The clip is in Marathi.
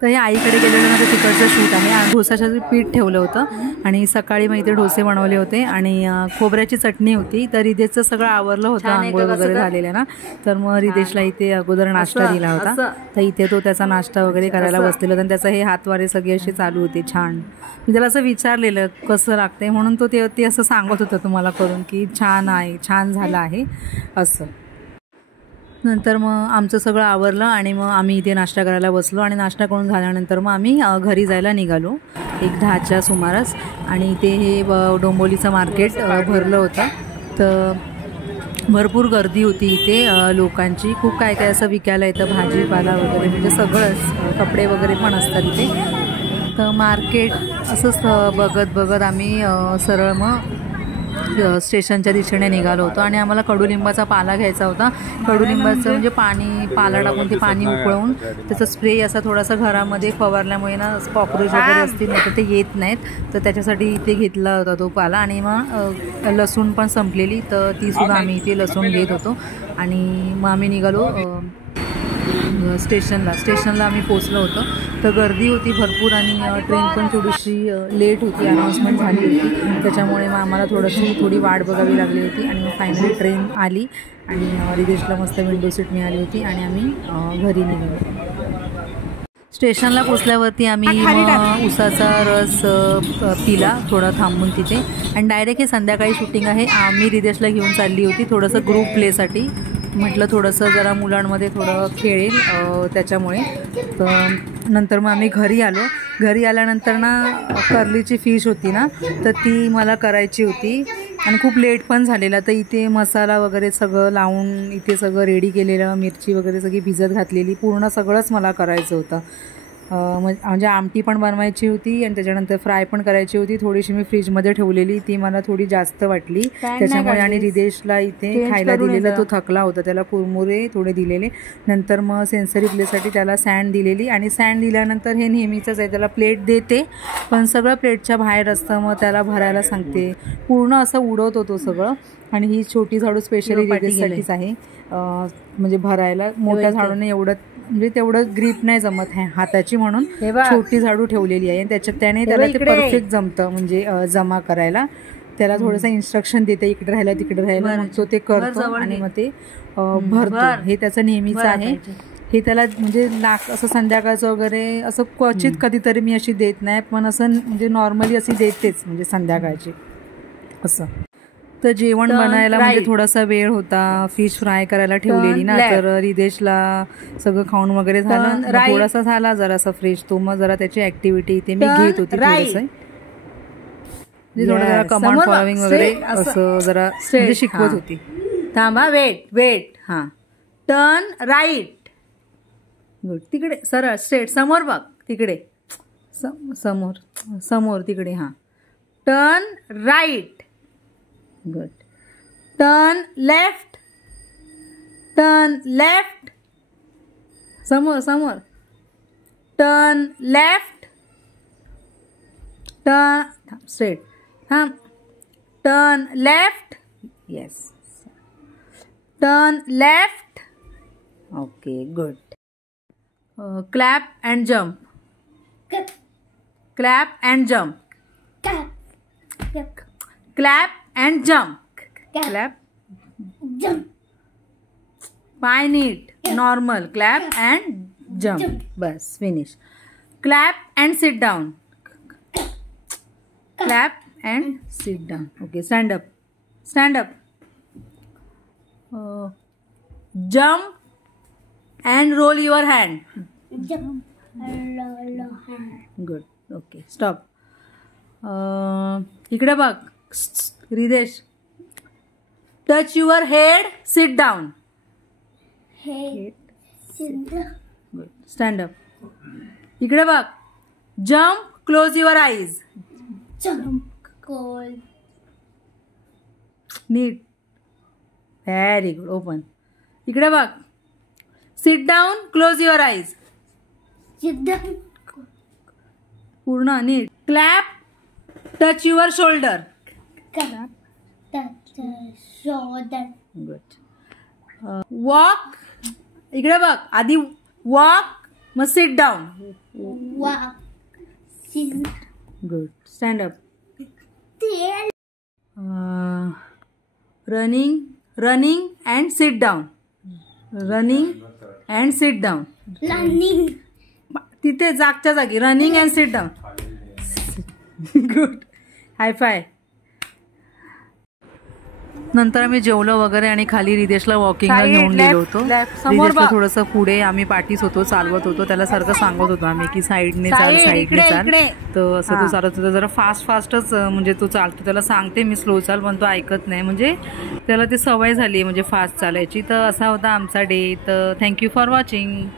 तर हे आईकडे गेलेलं ना, तर तिकडचं शूट आहे. डोसाचं पीठ ठेवलं होतं आणि सकाळी मग इथे डोसे बनवले होते आणि खोबऱ्याची चटणी होती. तर रिदेशचं सगळं आवरलं होतं, आंघोळ वगैरे झालेलं ना. तर मग रिदेशला इथे अगोदर नाश्ता दिला होता. तर इथे तो त्याचा नाश्ता वगैरे करायला बसलेला होता आणि त्याचा हे हातवारे सगळे असे चालू होते छान. मी त्याला असं विचारलेलं कसं लागते म्हणून तो ते असं सांगत होतं तुम्हाला करून की छान आहे, छान झालं आहे असं. नंतर मग आमचं सगळं आवरलं आणि मग आम्ही इथे नाश्ता करायला बसलो आणि नाश्ता करून झाल्यानंतर मग आम्ही घरी जायला निघालो 10च्या सुमारास. आणि इथे हे डोंबिवलीचं मार्केट भरलं होतं. तर भरपूर गर्दी होती इथे लोकांची. खूप काय काय असं विकायला येतं, भाजीपाला वगैरे म्हणजे सगळंच, कपडे वगैरे पण असतात इथे. तर मार्केट असंच बघत आम्ही सरळ मग स्टेशनच्या दिशेने निघालो होतो. आणि आम्हाला कडुलिंबाचा पाला घ्यायचा होता. कडुलिंबाचं म्हणजे पाला टाकून ते पाणी उकळवून त्याचा स्प्रे असा थोडासा घरामध्ये फवारल्यामुळे ना कॉक्रोच वगैरे असतील नाही तर ते येत नाहीत. तर त्याच्यासाठी इथे घेतला होता तो पाला. आणि मग लसूण पण संपलेली, तर तीसुद्धा आम्ही इथे लसूण घेत होतो. आणि मग आम्ही निघालो स्टेशनला आम्ही पोचलो होतो. तर गर्दी होती भरपूर आणि ट्रेन पण थोडीशी लेट होती, अनाऊन्समेंट झाली होती. त्याच्यामुळे मग आम्हाला थोडी वाट बघावी लागली होती. आणि मग फायनली ट्रेन आली आणि रिदेशला मस्त विंडो सीट मिळाली होती आणि आम्ही घरी निघालो. स्टेशनला पोचल्यावरती आम्ही उसाचा रस पिला थोडा थांबून तिथे. आणि डायरेक्ट हे संध्याकाळी शूटिंग आहे. आम्ही रिदेशला घेऊन चालली होती थोडंसं ग्रुप प्लेसाठी. म्हटलं थोडंसं जरा मुलांमध्ये थोडं खेळेल त्याच्यामुळे. तर नंतर मग आम्ही घरी आलो. घरी आल्यानंतर ना कर्लीची फिश होती ना, तर ती मला करायची होती आणि खूप लेट पण झालेला. तर इथे मसाला वगैरे सगळं लावून इथे सगळं रेडी केलेलं, मिरची वगैरे सगळी भिजत घातलेली, पूर्ण सगळंच मला करायचं होतं. म्हणजे आमटी पण बनवायची होती आणि त्याच्यानंतर फ्राय पण करायची होती. थोडीशी मी फ्रीजमध्ये ठेवलेली, ती मला थोडी जास्त वाटली त्याच्यामुळे. आणि रिदेशला इथे खायला दिलेलं, तो थकला होता, त्याला कुरमुरे थोडे दिलेले. नंतर मग सेन्सरी प्लेसाठी त्याला सँड दिलेली. आणि सँड दिल्यानंतर हे नेहमीचंच आहे, त्याला प्लेट देते पण सगळं प्लेटच्या बाहेर असतं. मग त्याला भरायला सांगते, पूर्ण असं उडवतो तो सगळं. आणि ही छोटी झाडू स्पेशली रिदेशसाठीच आहे, म्हणजे भरायला. मोठ्या झाडूने एवढं म्हणजे तेवढं ग्रीप नाही जमत आहे हाताची, म्हणून छोटी झाडू ठेवलेली आहे. त्याने त्याला ते परफेक्ट जमतं म्हणजे जमा करायला. त्याला थोडंसं इन्स्ट्रक्शन देते, इकडे राहायला तिकडे राहायला, मग तो ते करतो आणि मग ते भरतो. हे त्याचं नेहमीचं आहे. हे त्याला म्हणजे असं संध्याकाळचं वगैरे असं क्वचित कधीतरी मी अशी देत नाही, पण असं म्हणजे नॉर्मली अशी देतेच म्हणजे संध्याकाळची असं. तर जेवण बनायला म्हणजे थोडासा वेळ होता. फिश फ्राय करायला ठेवलेली ना, तर रिदेशला सगळं खाऊन वगैरे झालं, थोडासा झाला जरासा फ्रेश. तो मग जरा त्याची ऍक्टिव्हिटी इथे मी घेत होती थोडंसं, जरा कमांड फॉलोविंग वगैरे असं जरा म्हणजे शिकवत होती. थांबा, वेट हां. Turn right. गुड. तिकडे सरळ स्ट्रेट समोर बघ, तिकडे समोर तिकडे. हां. Turn right. Good. Turn left. समोर. Turn left. Turn straight. हां. Turn left. Yes. Turn left. Okay, good. Clap and jump. Clap and jump. Clap and jump. Clap. Jump. पाय नीट. Normal. Clap and jump. Bus finish. Clap and sit down. Clap and sit down. Okay. Stand up. Jump and roll your hand. Jump and roll your hand. Good. Okay. Stop. इकडे बघ Ridesh. Touch your head. Sit down. Head. Sit down. Good. Stand up. इकडे बघ. Jump. Close your eyes. Jump. Close. Neat. Very good. Open. इकडे बघ. Sit down. Close your eyes. Sit down. पूर्ण नीट. Clap. Touch your shoulder. Clap. Touch the shoulder. Good. Walk. इकडे बघ. आधी walk. मग sit down. walk, sit, good. Stand up. tail, running and sit down. Running and sit down. running, तिथे जागच्या जागी running and sit down. Good. High five. नंतर आम्ही जेवलो वगैरे आणि खाली रिदेशला वॉकिंगला Side, घेऊन गेलो left, होतो. left, समोर रिदेशला बघ. थोडंसं पुढे आम्ही पाठीस होतो, चालवत होतो. त्याला सारखं सांगत होतो आम्ही की साईडने चाल, Side, साईडने इकडे, चाल. इकडे. तर असं तो हा. चालत होता. जरा फास्टच म्हणजे तो चालतो. त्याला सांगते मी स्लो चाल, पण तो ऐकत नाही. म्हणजे त्याला ती सवय झाली म्हणजे फास्ट चालायची. तर असा होता आमचा डे. तर थँक्यू फॉर वॉचिंग.